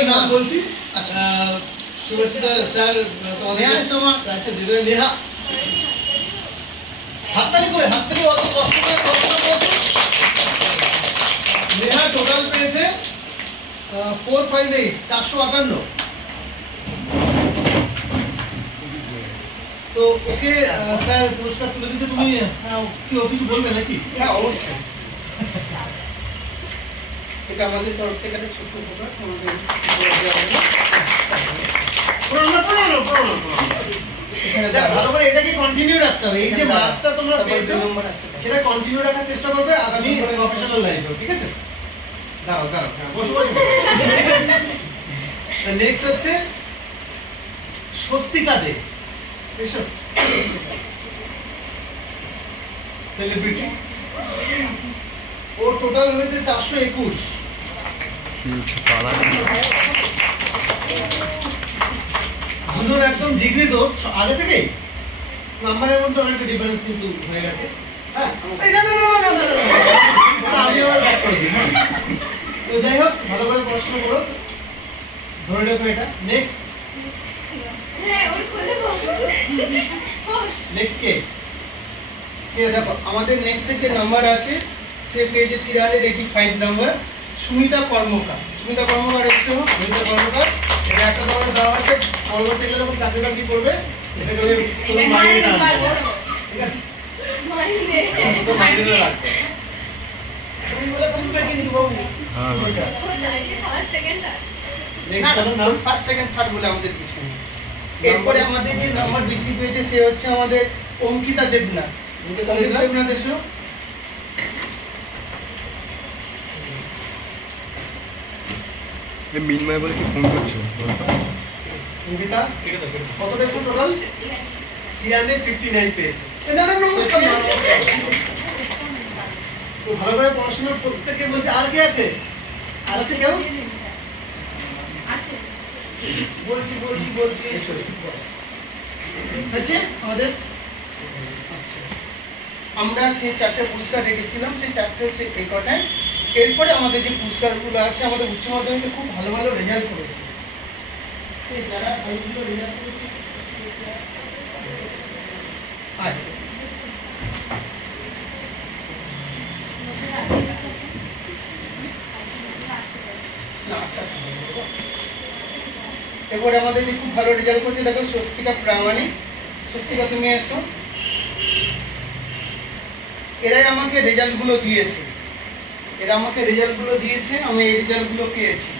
আমি নাম বলছি। শুভেচ্ছা স্যার তোমাদের জিতে নেহা হাততালি করে হাততালি অত কষ্ট করে প্রশ্ন করছো। নেহা টোটাল পেয়েছে 458 458। তো ওকে স্যার পুরস্কার তুলে দিয়েছে। তুমি কি ও কিছু বলবে নাকি? হ্যাঁ অবশ্যই, এটা আমাদের তরফ থেকে একটা ছোট্ট উপকার। ভালো করে এটাকে কন্টিনিউ রাখতে হবে। এই যে মার্কসটা তোমরা পেয়েছো সেটা কন্টিনিউ রাখার চেষ্টা করবে আগামী প্রফেশনাল লাইফে, ঠিক আছে? দাঁড়াও দাঁড়াও, বসো বসো। নেক্সট হচ্ছে স্বস্তিকা দে। এসো, সেলিব্রিটি। ও টোটাল হয়েছে 421। দুজন একদম জিগরি দোস্ত আগে থেকে। নাম্বারের মধ্যে অনেকটা ডিফারেন্স কিন্তু হয়ে গেছে। হ্যাঁ, আমি আবার ব্যাক করে দিই। তো যাই হোক, ভালো করে পড়াশোনা করো, ধরে রেখো এটা। নেক্সট নেক্সট কে দেখো আমাদের নেক্সট যে নাম্বার আছে সে পেয়েছে 385 নাম্বার, সুমিতা কর্মকার। সুমিতা কর্মকার এসেছো। সুমিতা কর্মকার। এটা একটা তোমাদের দেওয়া আছে, পরবর্তীকালে যখন চাকরি বাকরি করবে এটাকে ওই তোমার মাইনে না, ঠিক আছে? তো মাইনে রাখবে। তুমি বলে তুমি কিন্তু বাবু ফার্স্ট সেকেন্ড থার্ড বলে আমাদের কিছু নেই। এরপরে আমাদের যে নাম্বার বেশি পেয়েছে সে হচ্ছে আমাদের অঙ্কিতা দেবনাথ। অঙ্কিতা দেবনাথ এসো। মিনময় বলে কি ফোন করছো? অঙ্কিতা কত পেয়েছো টোটাল? 359 পেয়েছে। না না, নমস্কার। তো ভালো করে পড়াশোনা প্রত্যেককে বলছে। আর কে আছে? আর আছে কেউ? বলছি বলছি বলছি। আছে আমাদের। আচ্ছা, আমরা যে চারটে পুরস্কার রেখেছিলাম সেই চারটে হচ্ছে এই কটায়। এরপরে আমাদের যে পুরস্কারগুলো আছে, আমাদের উচ্চ মাধ্যমিকে খুব ভালো ভালো রেজাল্ট করেছে সেই যারা ভালো রেজাল্ট করেছে। এরপরে আমাদের যে খুব ভালো রেজাল্ট করছে দেখো স্বস্তিকা প্রামাণিক। স্বস্তিকা তুমি এসো। এরাই আমাকে রেজাল্টগুলো দিয়েছে। এরা আমাকে রেজাল্টগুলো দিয়েছে, আমি এই রেজাল্টগুলো পেয়েছি।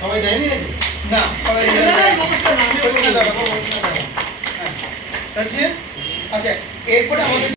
সবাই দেয়নি নাকি? না, সবাই নমস্কার। আচ্ছা, এরপরে আমাদের